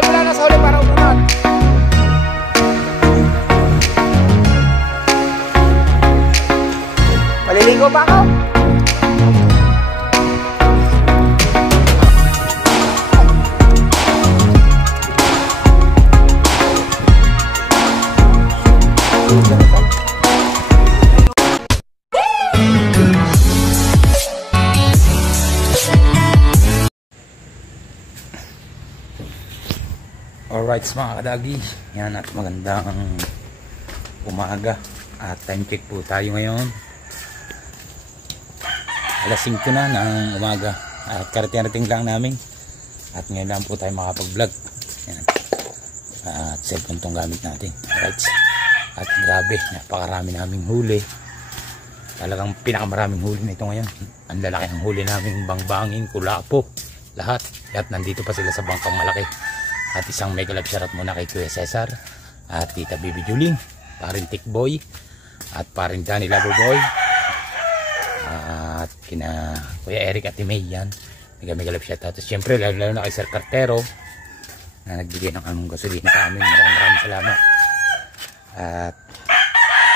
Tayo mula na sa huli para umunod. Maliligo ba ako? Alright mga kadagi, yan at magandang umaga at time check po tayo ngayon. Alas 5 na ng umaga at karating lang namin at ngayon lang po tayo makapag-vlog. Yan. At cellphone tong gamit natin. Alright. At grabe, napakarami naming huli. Talagang pinakamaraming huli na ito ngayon. Ang lalaki ng huli naming bangbangin, kulapo, lahat. At nandito pa sila sa bangkang malaki. At isang mega love shoutout muna kay Kuya Cesar at Tita Bibi Juling, parin Tikboy at parin Danny Loverboy at kina Kuya Eric at May. Yan, mega love shoutout. At syempre lalo na kay Sir Cartero na nagbigay ng among gasolina sa amin. Maraming salamat. At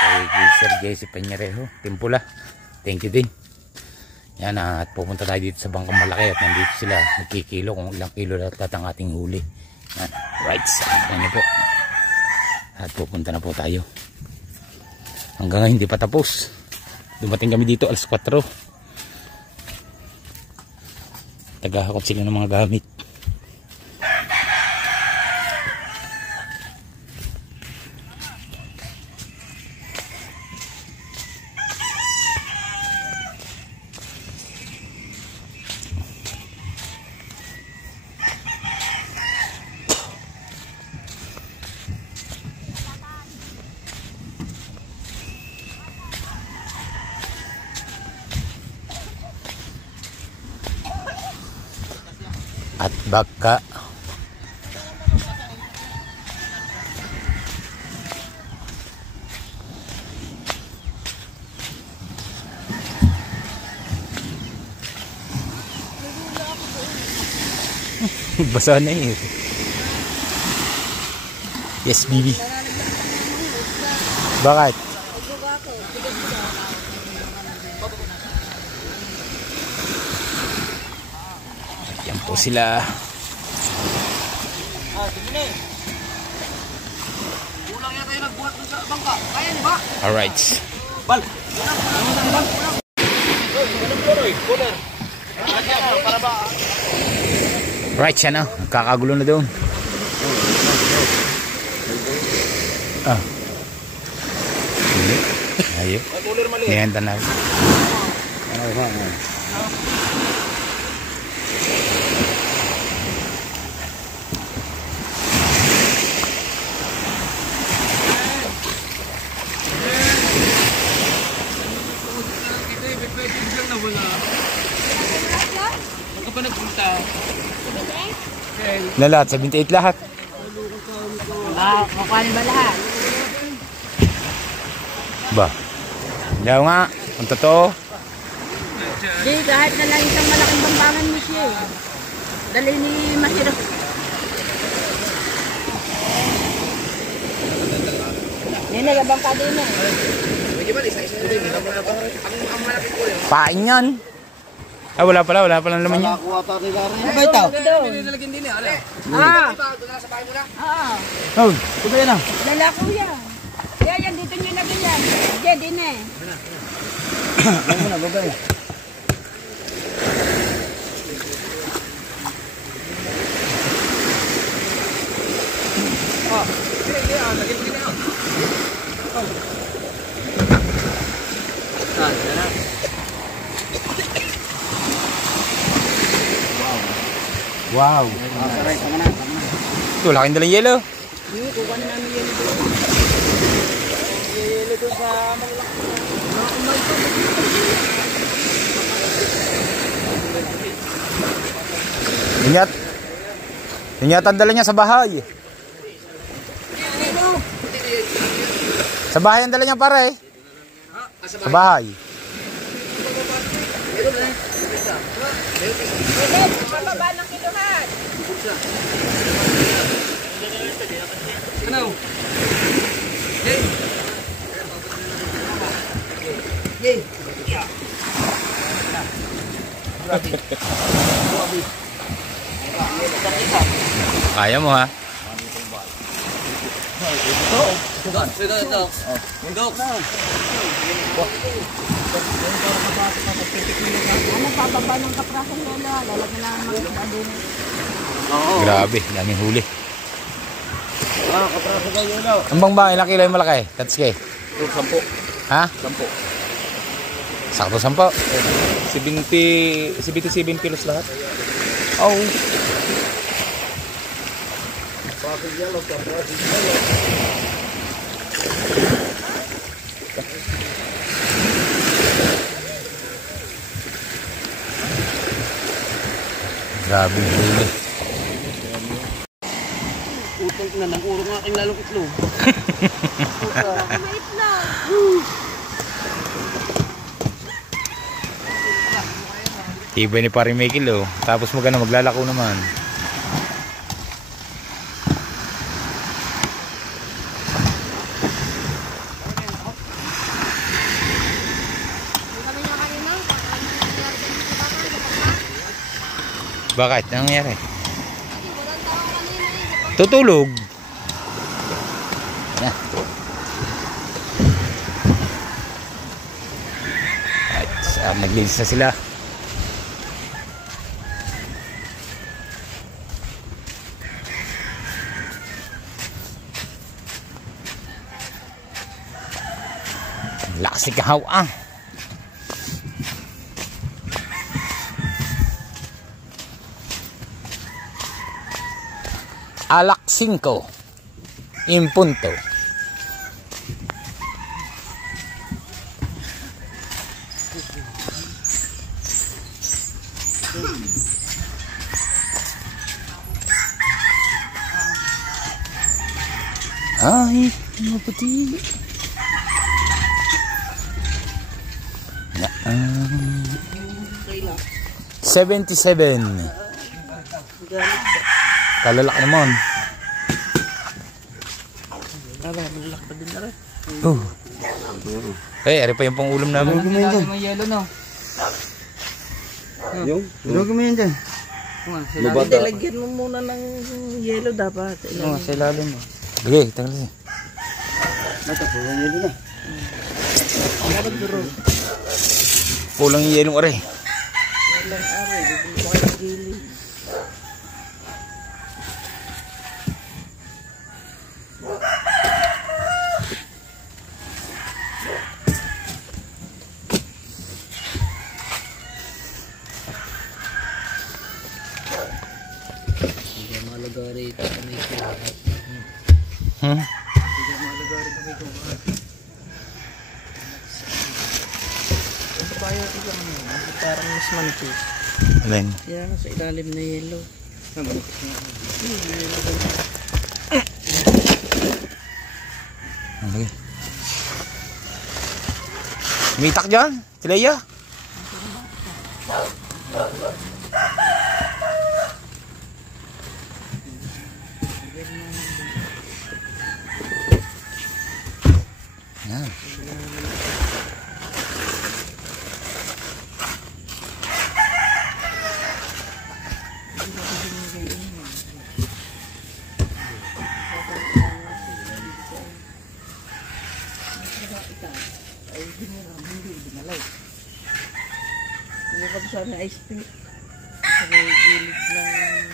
kay Sir Jesse Peñarejo Timpula, thank you din. Yan, at pupunta tayo dito sa bangkang malaki at nandito sila nagkikilo kung ilang kilo lahat ang ating huli. Yan. Right, saan niyo po. At pupunta na po tayo. Hanggang ngayon hindi pa tapos. Dumating kami dito alas 4. Tagahakot sila ng mga gamit. At baka basa na eh. Yes, Bibi. Bakit? Yan po sila. Kulang yata yung nagbuhat doon sa bangka. Kaya di ba? Alright. Bal! Right siya na. Kakagulo na doon. Ah. Ayun. Nihanda na. Lahat, 78 lahat. Makuhanin ba lahat? Ba? Daw nga, ang totoo. Di, kahit na lang isang malaking bambangan mo siya. Dali ni Masiro. Nene, gabang ka din eh. Pain yan. Ah, wala palang laman yan. Ano ba ito? Nilalagyan din eh. Ah! Doon na sa bahay mo na? Oo. Oh, ito ba yan ah? Lalako yan. Kaya yan, dito nyo lagyan yan. Diyan, din eh. Ano mo na, babay. Lagyan din na. Yan na. Wow. Saray, tama na. Ito, laking dalang yelo. Kukuha na namin yan ito. Yelo doon sa malaki. Ingat ang dala niya sa bahay. Sa bahay ang dala niya pare. Sa bahay. Pwede, pababa ng kilohan. Ano? Yay! Yay! Yeah! Kaya mo ha. Ito. Ano, pababa ng kaprasong lolo, lalagyan na ng mga adin. Grabe, daming huli. Kapraso kayo yun. Ang bang ba, ilang kilo yung malaki? Tatsuke? 10. Ha? 10. Sakto 10. 77 kilos lahat. Oh. Grabe yung huli. Utol na ng urong aking lalong itlog. Iba ni pare Michael oh. Tapos maglalako naman. Bakit? Anong nangyari? Tutulog. Yan. At naglinis na sila. Lakas ni kahaw ah. Alak 5 in punto. Ay, maputi. 77. Kalalak naman. Malak pa din na rin. Ari pa yung pang-ulam namin. May yelo no. Yung? Durog mo yan dyan. Mabata. Lagyan mo muna ng yelo dapat. Sa ilalim mo. Sige, tagal. Natapos yelo na. Kulang yung yelong aray. Parang mas manipis. Alin? Kaya sa ilalim na yelo. Okay. Mitak dyan, si Leia. Yan. Hindi pa sana ice cream. Sa may gilid ng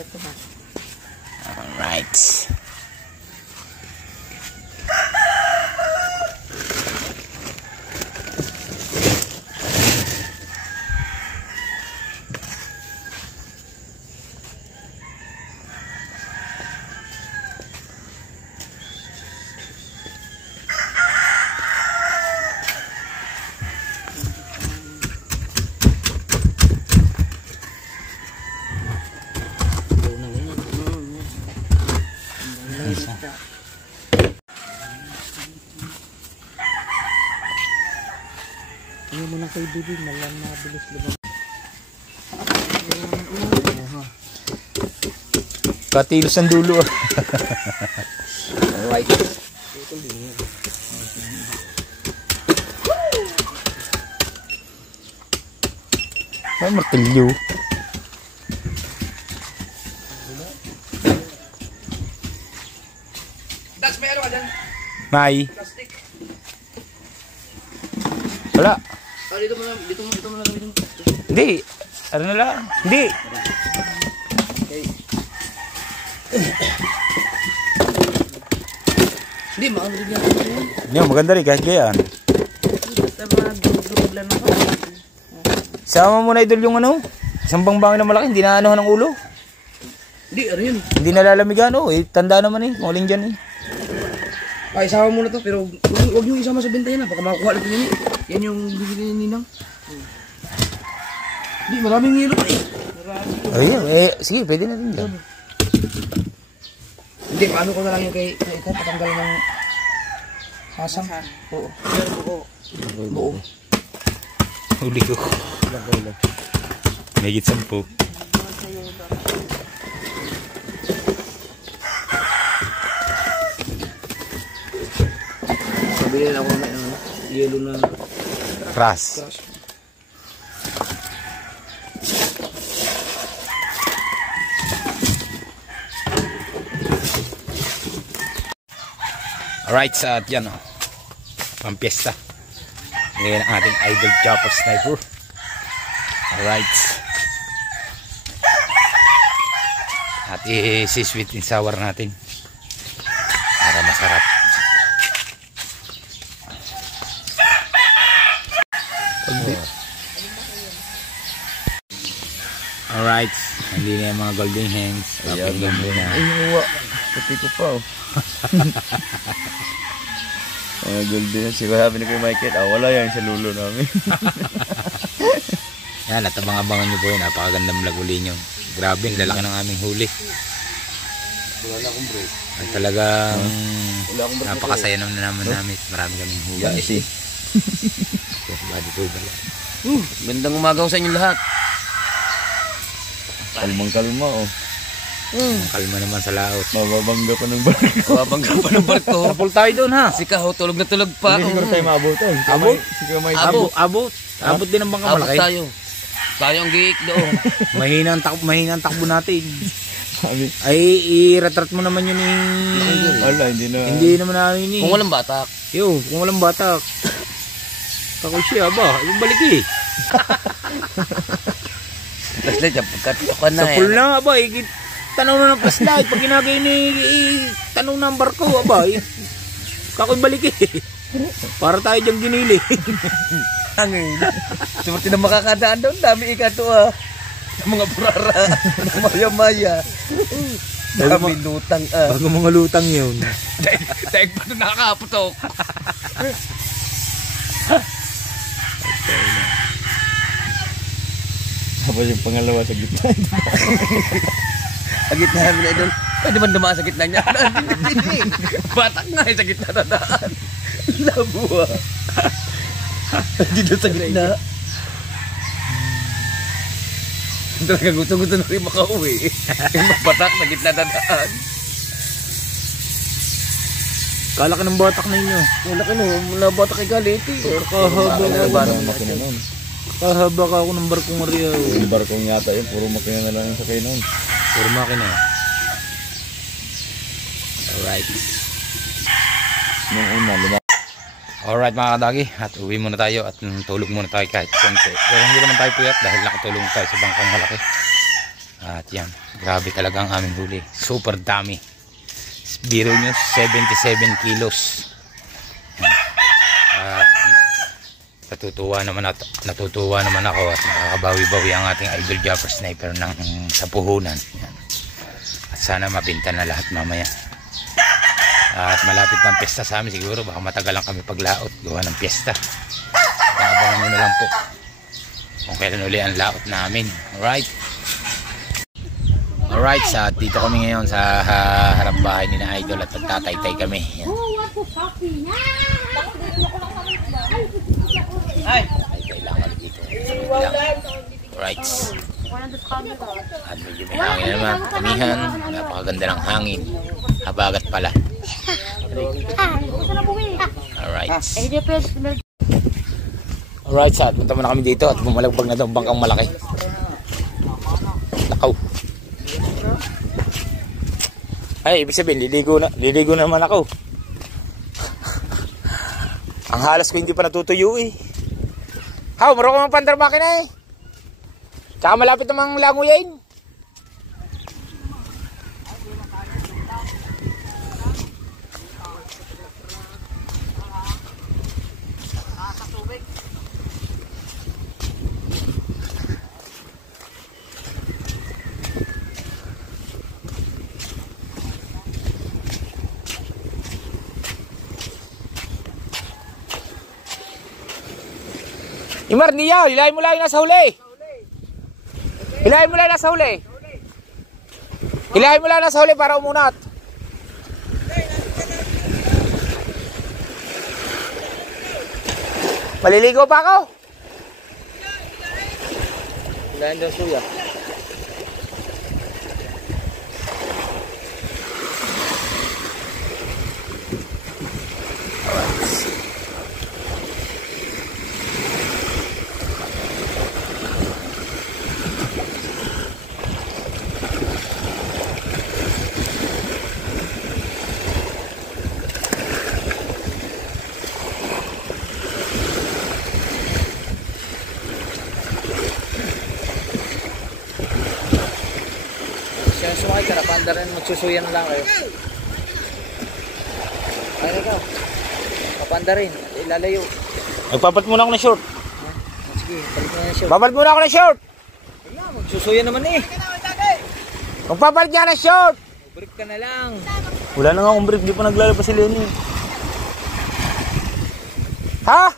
latuhan. Alright. Ano mo na kay Bibi, malang mabilis lumang. Katilos ang dulo. Alright. Ay, martilyo. Dax, may ano ka dyan? May. Plastic. Wala. Dito mo na gamitin. Hindi. Ano na lang? Hindi. Okay. Hindi, makamit yan. Yan, maganda rin kahit ganyan. Basta mga durug lang ako. Sama mo na idol yung ano. Isang bangbangin na malaki. Hindi na ano ng ulo. Hindi, ano yun? Hindi nalalamigan. Oh, eh, tanda naman eh. Muling dyan eh. Ay, isama mo na to, pero huwag nyo isama sa benta yan. Baka makakuha natin yan eh. Yan yung bibili ni Ninang. Hindi, maraming hilo pa eh. Ayun, eh, sige, pwede natin dyan. Hindi, paano ko na lang yung kay ito, patanggal ng hasang. Oo. Buo. Huli ko. May git 10. Sabili na ako ng yelo na Crush. crush. Alright, sa at yan, oh. Pampiesta. Ngayon ang ating idol chopper sniper. Alright. At i-sweet and sour natin. Para masarap. Alright. Hindi na yung mga golden hens. Papagyan mo na. Ay, huwa. Pati ko pa oh. Golden na siguro sabi ni Kuya Michael. Wala yan sa lulo namin. Yan, at abang-abangan nyo po yun. Napakagandang vlog uli nyo. Grabe, ang lalaki ng aming huli. Wala na akong break. At talagang Wala akong break. napakasaya naman namin. Marami kaming huli. Yan si. Badi ko bala. Gandang umaga sa inyo lahat. Kalmang kalma oh. Kalma naman sa laot. Mababangga pa ng barko. Mababangga pa ng barko. Kapul tayo doon ha. Si Kaho, tulog na tulog pa. Hindi siguro tayo maabot. Abot? Abot. Abot din ang bangka Abot malaki. tayo. Tayo ang giik doon. Mahina ang takbo natin. Ay, i-retrat mo naman yun Wala, hindi na. Hindi naman namin yun Kung walang batak. Kung walang batak. Kako siya ba? Ibalik eh. Flashlight, pagkatuwa ka na Sa pool na ba? Tanaw na ng flashlight. Pag ginagay ni tanong na ang barko ba? Kako ibalik eh. Para tayo dyan ginili. Hangin. Seperti na makakadaan doon. Dami ikato ah. Mga burara. Maya-maya. Dami lutang ah. Bago mga lutang yun. Daig pa doon nakakaputok. Tapos yung pangalawa sa gitna. Sa gitna namin na doon. Pwede man dumaan sa gitna niya. Batak nga sa gitna na daan. Labo ah. Dito sa gitna. Talagang gusto na rin makauwi. Yung mabatak na gitna na daan. Kala ka ng batak na inyo. Wala ka no, wala batak kay Galiti. Kahaba ka ako ng barkong Maria. Yung barkong yata yun, puro makina na lang yung sakay noon. Puro makina. Alright. Nung una, Alright mga kadagi. At uwi muna tayo at tulog muna tayo kahit konti. Pero hindi naman tayo puyat dahil nakatulong tayo sa bangkang malaki. At yan. Grabe talaga ang aming huli. Super dami. Biro nyo 77 kilos. At natutuwa naman ako at nakakabawi-bawi ang ating idol jumper sniper ng sa puhunan. Yan. At sana mabinta na lahat mamaya. At malapit ng piyesta sa amin siguro, baka matagal lang kami paglaot gawa ng piyesta. Abangan nyo na lang po kung kailan uli ang laot namin. Alright, sa dito kami ngayon sa harap bahay ni na idol at nagtataytay kami. Yan. Ay, kailangan dito. Alright. At medyo may hangin naman, amihan, napakaganda ng hangin. Habagat pala. Alright. Alright, sa punta muna kami dito at bumalagbag na daw ang bangkang malaki. Nakaw. Ay, ibig sabihin, liligo na naman ako. Ang halas ko hindi pa natutuyo eh. Haw, maro ka mga pandar makina eh. Tsaka malapit namang languyain. Imar, niya, hilahin mo lang yung nasa huli. Hilahin mo lang nasa huli. Hilahin mo lang nasa huli para umunat. Maliligo pa ako. Hilahin daw suya. Siya sumakay ka na, paanda rin magsusuyan lang kayo. Ay na ka. Papanda rin, ilalayo. Magpapat muna ako ng short. Sige, palit mo na siya. Papat muna ako ng short. Magsusuyan naman eh. Magpapalit niya ng short. Break ka na lang. Wala na nga akong brief, di pa naglalabas si Lenny. Ha?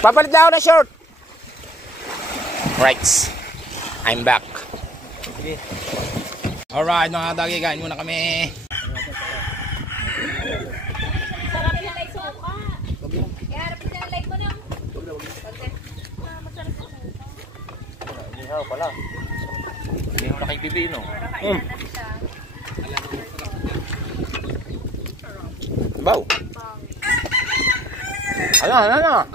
Papalit na ako ng short. Right. I'm back. Alright mga dagi, kain muna kami. Sarap yung like sa mukha. Kaya harap yung like mo na. Masarap yung mukha. Hindi nga pala. Hindi mo na kay Bibi, no? Baw. Ano?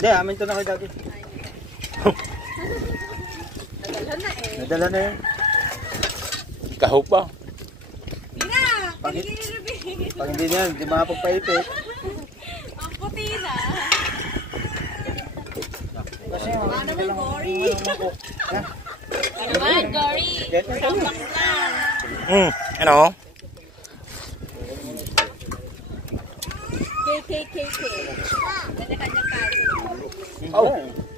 Hindi, amin ito na kayo dati. Nadala na eh. Nadala na yun. Kahok ba? Pag Pag hindi na yan, hindi makapagpaipit. ang puti na. Kasi Ano naman, Gory? Ano naman, Gory? Tambak lang. Ano? KKKK. Kanya-kanyang kaso. Oh!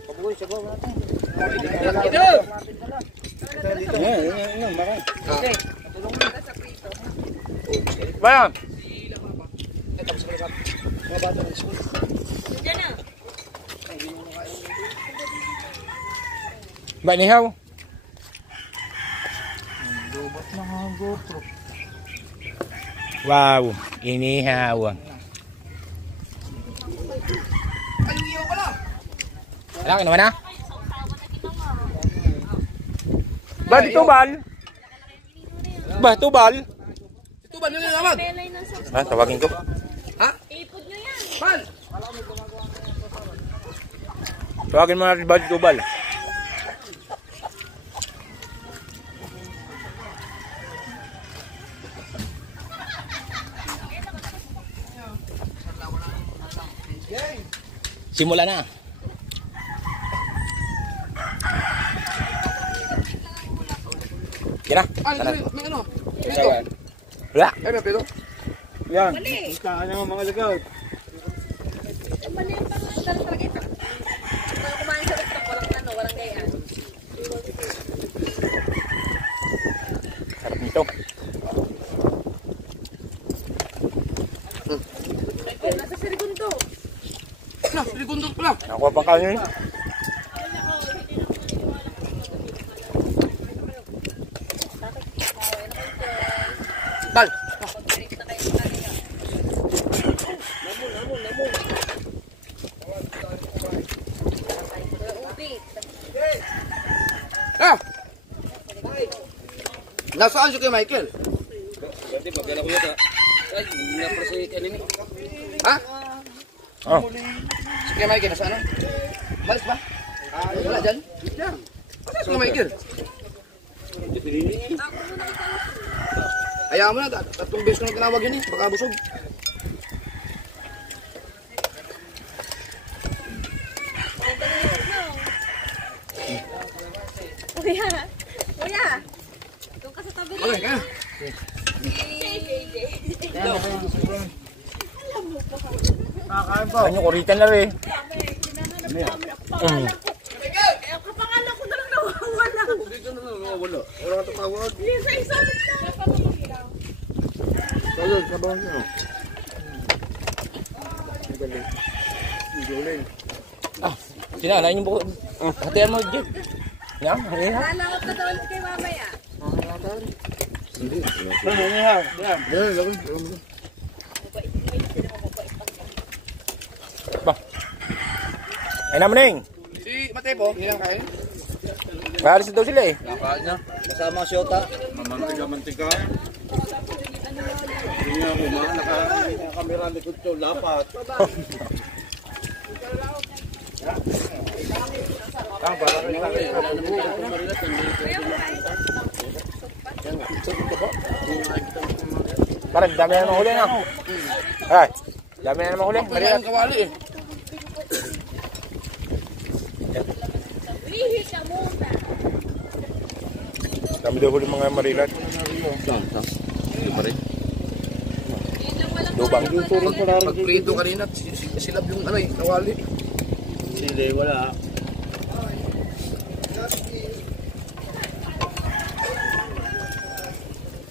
Pabuhay sa bawah natin. Yan, bakit? Okay. Bayan! Diyan na. Ba, nihaw? Wow, inihaw. Wala ka naman na? Ba, tubal? Ba, tubal? Tubal nyo na naman! Pelay na sa... Ah, tawagin ko. Ipod nyo yan. Bal! Tawagin mo natin ba, tubal? Simula na. Kira? Ano? Wala. Ano, pero? Yan. Kanya nga mga lagaw. Mali yung pang-asal talaga ito. Kung kumain sa restaurant, walang gayaan. Sarap nito. Nasa Sirigundo. Segundo pala. Nakuha pang kanin. Dal! Ah! Nasaan si Kuya Michael? Pwede, pagkala ko yata. Ay, hindi na para si kanini. Ha? Oh. Si Kuya Michael, nasaan? Malis ba? Wala dyan? Si Kuya Michael. Ayaw mo na, tatlong beses ko na tinawag yun eh, baka busog. Kuya! Kuya! Doon ka sa tabi Okay, kaya. Ano kuritan na rin. Kapangalan ko na lang nawawala. Dito na wala. Wala ka tatawag. Isa-isa ulit na. Salud, kabahan nyo. Sinalain yung buko. Hatihan mo, Jib. Yan, yan. Lalakot na daw ulit kay mamaya. Ba. Ay naman na Si Matepo, hilang kain. Maalis daw sila eh. Nakain na. Kasama si Ota. Mamantika-mantika. Hindi nga ako, nakakamera likod ko, lapat. Parang dami na naman huli na. Ay, dami na naman huli. Kaya Marilat. ang kawali eh. Dami daw huli mga marilat. Hindi pa rin. Lubang. Pagprito kanina, silab yung ano eh, kawali. Sili, wala.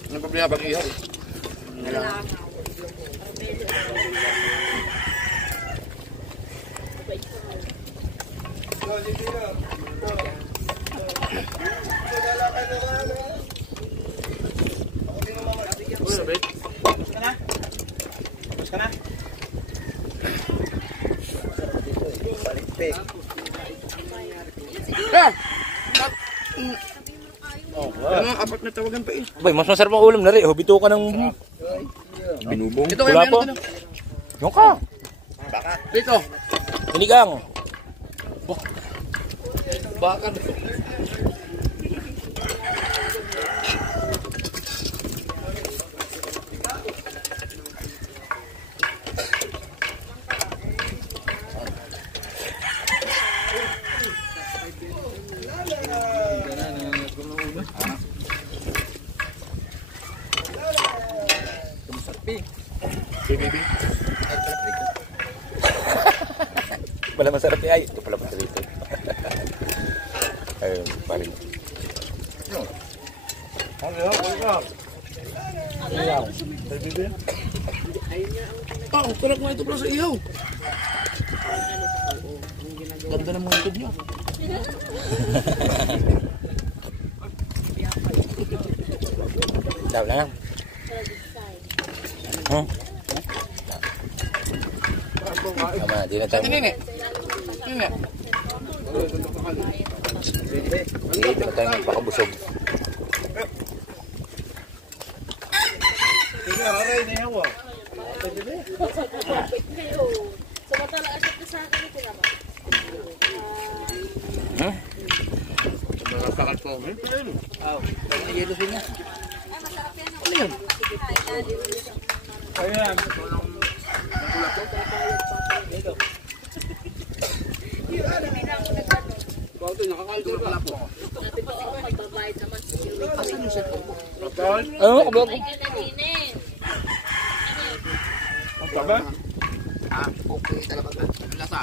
Ano problema pag ihaw? Ano, apat na tawagan pa eh. Bay, mas masarap ang ulam na rin. Hubito ka ng... Binubong. Ito kayo, Wala meron po. ka na. Yung ka. Dito. Sinigang. Baka. Wala masarap ni Ay. Ito pala masarap ito. Ayun, parin. Ah, ang sarap nga ito pala sa ihaw. Ganda ng mga likod niya. Daw lang. Tama, di na tayo. Nini. Nini. Di na tayo magpakabusog. Samantala, asap ka sa akin ito naman. Sakat ko. Yelo sila. Ano yan? Ayan. Bakit nakakaldo pala po? Sabi ko, magbabayad naman si Yuri. Asan yung set ko? Ano, kablog? Ay, ka na din eh. Sabi? Ah, okay talaga. Lasa.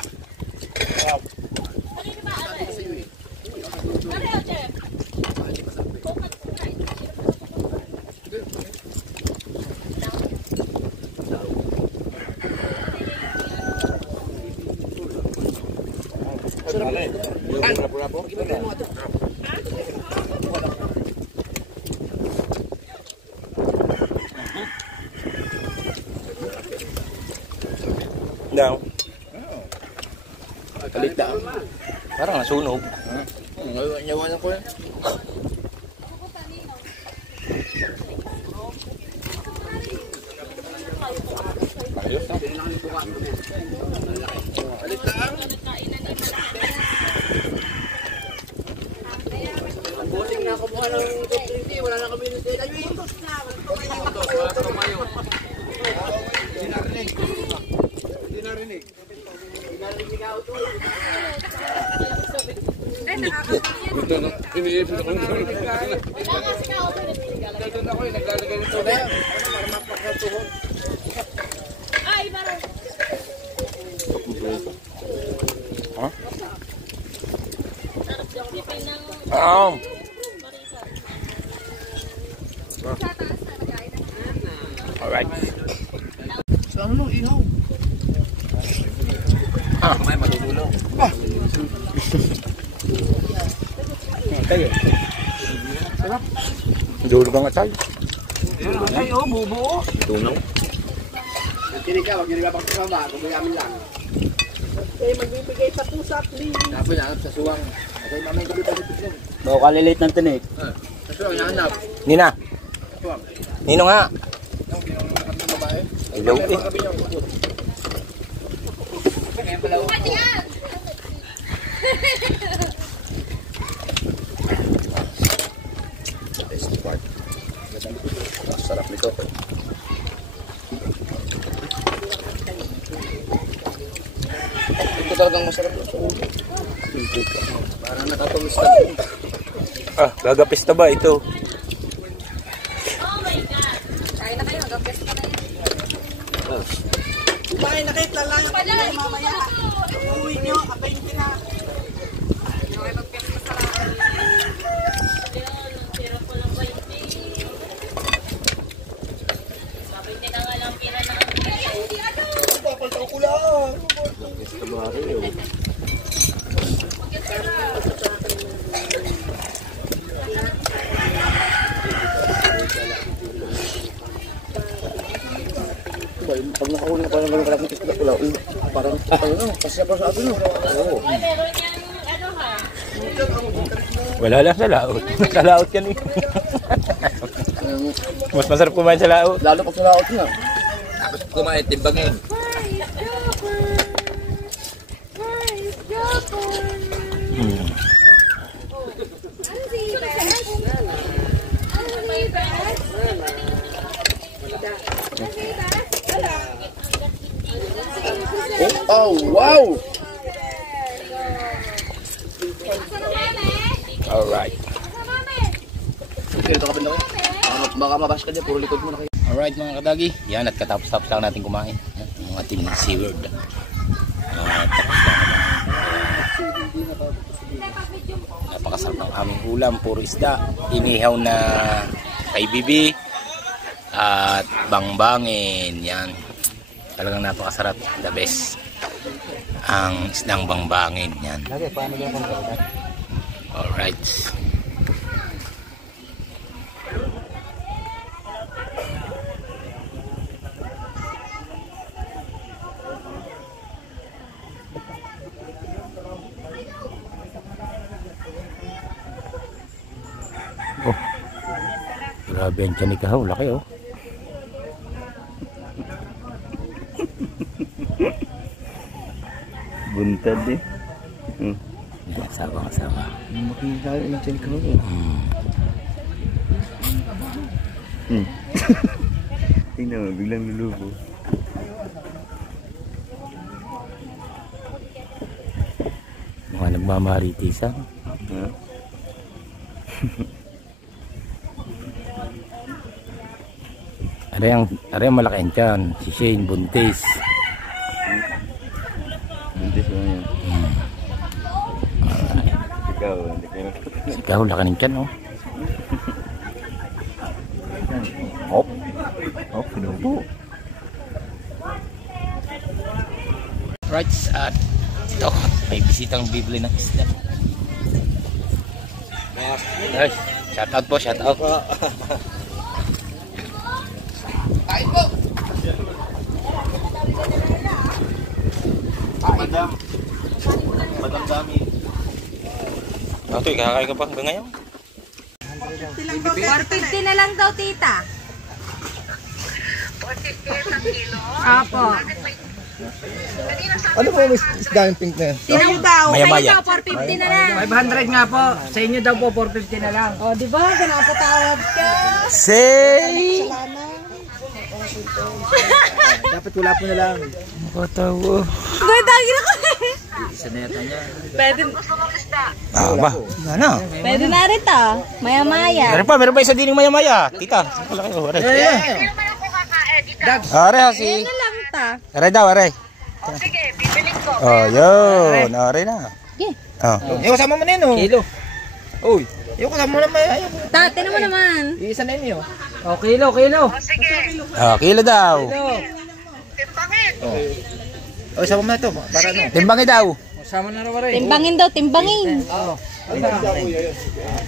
Parang nasunog. Ngayon ko yan. Ayos na. Busing na ako mukha ng top 3D. Wala na kami ng data. Hindi narinig. Iniisip ko ako yung naglalagay ng tubig. Para mapagkatuhon. Alright. Sa ano nung ihaw? May matutulog. Dulog ang atay. Ay, oh, bubuo. Tunaw. Kinig ka, wag nyo nila pagkakaba. Kumayamin lang. Eh, magbibigay pa po sa please. Dapat yan sa suwang. Okay, mamay gabi pa dito siya. Bawa kalilate ng tinik. Sa suwang, nahanap. Nina. Suwang. Nino nga. Yung pinangakat ng babae. Hello eh. Gabi niya. Tasty part. Sarap nito. Ito talagang masarap sa ulo. Parang nakatumis na. Gagapis na ba ito? Kumain na kayo, talaga pa kayo mamaya. Uwi nyo, abay nyo na. Papaltaw ko lang. Pag nakahuli na parang ganun kalaking isda pula, parang kasi pa sa atin. Oo. Wala lang sa laot. Sa laot yan eh. Mas masarap kumain sa laot. Lalo pag sa laot nga. Tapos kumain, timbangin. Oh, wow! Alright. Okay, ito ka pa na baka mabas ka dyan, puro likod mo na kayo. Alright mga kadagi. Yan at katapos-tapos lang natin kumain. Yung ating seaward. Tapos lang naman. Napakasarap ng aming ulam. Puro isda. Inihaw na kay bibi. At bangbangin. Yan. Talagang napakasarap. The best. Ang isdang bangbangin. Yan. Alright. Oh. Grabe ang tiyan ni Kahaw. Laki oh. Buntad eh. Kasama. Makikita yung tiyan ko. Tingnan mo, biglang lulubo. Mga nagmamaritisan. Are yung malaki ang tiyan. Si Shane Buntis. Buntis mo yan. Ikaw, hindi ka Si Kahaw, laki ng tiyan oh. Hop. Oh, pinubo. Right, at ito, may bisitang bibili ng isda. Ay, shout out po, shout out. Kain po! Madam. Ito, ikakakain ka pa hanggang ngayon? 450 na lang daw, tita. 450 isang kilo? Apo. Ano po yung isda yung pink na yan? Sino daw? Maya-maya. Sa'yo daw, 450 na lang. 500 nga po. Sa inyo daw po, 450 na lang. O, di ba? Ganapatawad ka. Say! Dapat wala po na lang. Nakatawa. Gawin tayo na ko. Isa na yata niya. Pwede, Ba? Ano? pwede na rin to. Maya-maya. Meron pa isa din yung maya-maya. Tita, wala kayo. Aray. Aray, si. Ano lang ta? Aray daw, aray. Sige, bibiling ko. Oh, yun. Aray na. Okay. Oh. Yung kasama mo na yun, oh. Kilo. Uy, yung kasama mo na may ayaw. Tate naman naman. Iisa na yun, Oh, kilo. Oh, kilo daw. O, isama mo na ito. Para ano? Timbangin daw. Sama na rin. Timbangin daw, timbangin.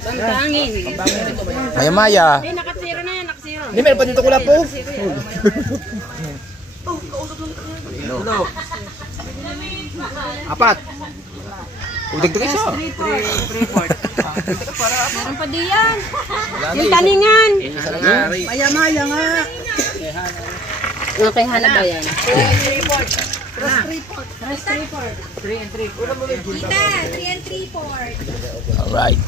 Timbangin. Maya-maya. Eh, nakasiro na yan, nakasiro. Hindi, meron pa dito kula po. Apat. Udagdag isa. Meron pa di yan. Yung taningan. Maya-maya nga. Okay, hana ba yan? 3 and 3. Tita, 3 and 3/4. Alright.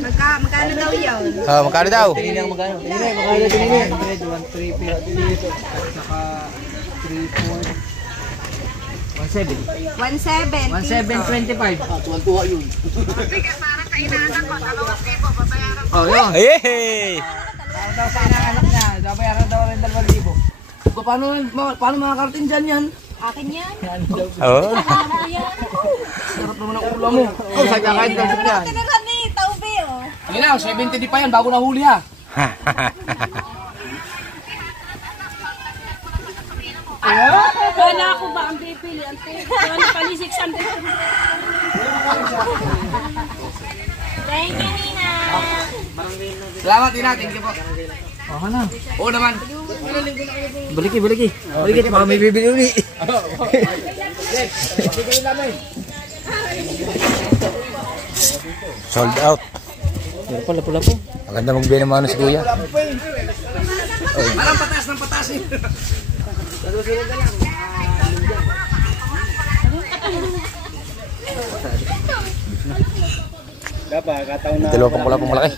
Magkano daw yun? Oh, magkano daw? Tingnan magkano. Tingnan magkano tingnan. 1, 3, 50. At saka 3, 4. 1,700. 1725. Tuwan-tuwa yun. Oh, yun. Yay! Daw sa inaanak niya. Bayaran daw rin 2,000. Paano makakarating dyan yan? Akin yan. Oh. Ako yan. Sarap naman ang ulam mo. Oh, sa kahit daw yan. Tinaran eh, taube oh. Sige na, 70 di pa yan bago nahuli ha. Kala ko ba ang pipili? Ang pipili pali 600. Thank you, Nina. Salamat, Ina. Thank you po. Oo na. Oo naman. Baliki. Baliki, baka may bibili uli. Sold out. Meron pala pula po. Maganda magbili ng mga si Kuya. Parang pataas ng pataas eh. Dalawa pang pula pang malaki.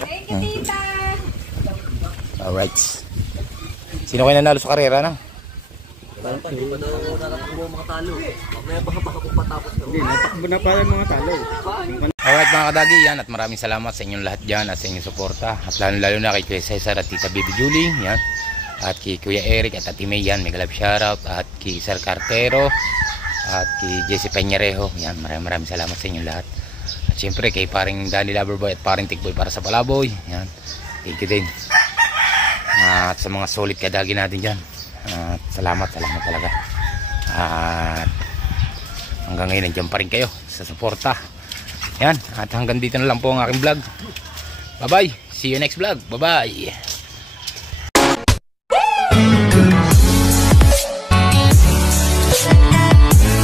Thank you, tita. Alright. Sino kayo nanalo sa karera na? Alright mga kadagi, yan, at maraming salamat sa inyong lahat dyan at sa inyong suporta, at lalo na kay Kuya Cesar at Tita Baby Julie, yan, at kay Kuya Eric at Ate May, yan, mega love shoutout, at kay Sir Cartero at kay Jesse Peñarejo, yan, maraming salamat sa inyong lahat. At syempre kay paring Danny Loverboy at paring Tikboy para sa Palaboy, yan, thank you din. At sa mga solid kadagi natin dyan, at salamat talaga. At hanggang ngayon nandiyan pa rin kayo sa suporta. Yan, at hanggang dito na lang po ang aking vlog. Bye bye, see you next vlog. Bye bye.